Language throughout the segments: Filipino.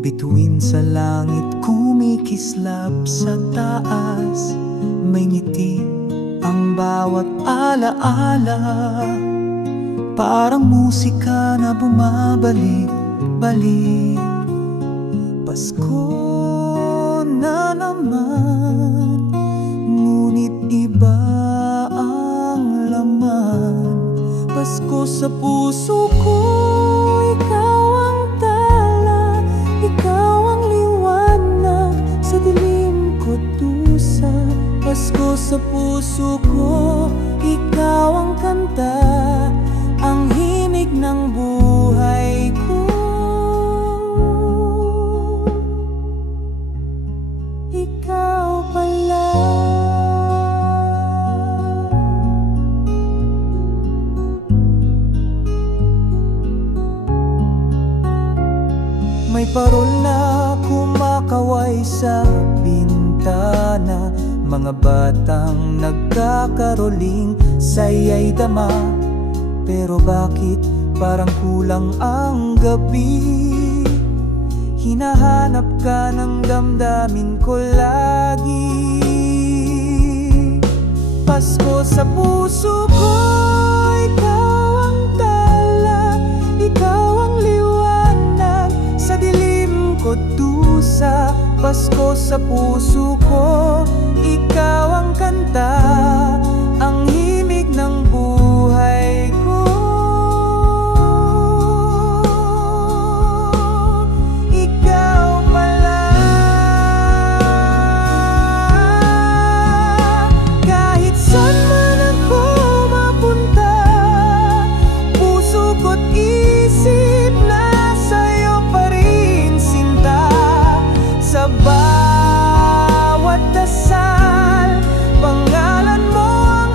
Bituin sa langit, kumikislap sa taas. May ngiti ang bawat alaala, parang musika na bumabalik-balik. Pasko na naman, ngunit iba ang laman. Pasko sa puso ko, ikaw ang tala, ikaw ang liwanag sa dilim ko dusa. Pasko sa puso ko, ikaw ang kanta, ang himig ng buhay ko. Ikaw pala. May parol na kumakaway sa bintana, mga batang nagkakaroling, saya'y dama. Pero bakit parang kulang ang gabi? Hinahanap ka ng damdamin ko lagi. Pasko sa puso ko, ikaw ang tala, ikaw ang liwanag sa dilim ko dusa. Pasko sa puso ko, ikaw ang kanta, ang himig ng buhay ko. Ikaw pala. Kahit saan man ako mapunta, puso ko't isip nasa'yo pa rin, sinta. Sa bawat dasal, pangalan mo ang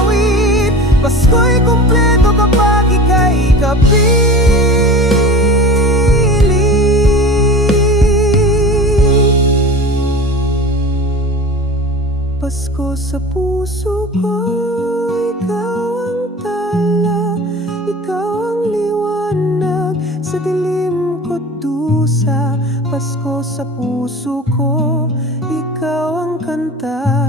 awit. Pasko'y kumpleto kapag ika'y kapiling. Pasko sa puso ko, ikaw ang tala, ikaw ang liwanag sa dilim ko dusa. Pasko sa puso ko, ikaw ang kanta,